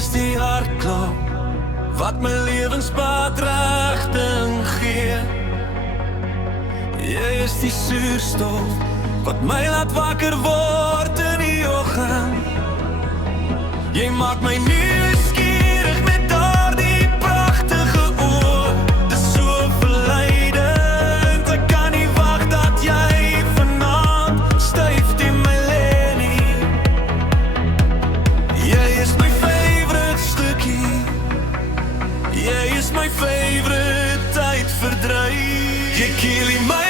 is die hartklop wat my lewenspad rigting gee. Jy is die suurstof wat my laat wakker word in die oggend. Jy maak my nuuskierig met daardie pragtige oë. Dis so verleidend, ek kan nie wag dat jy vanaand styf in my lê nie. Jy is my favorite stukkie, jy is my favorite tydverdryf. Jy kill my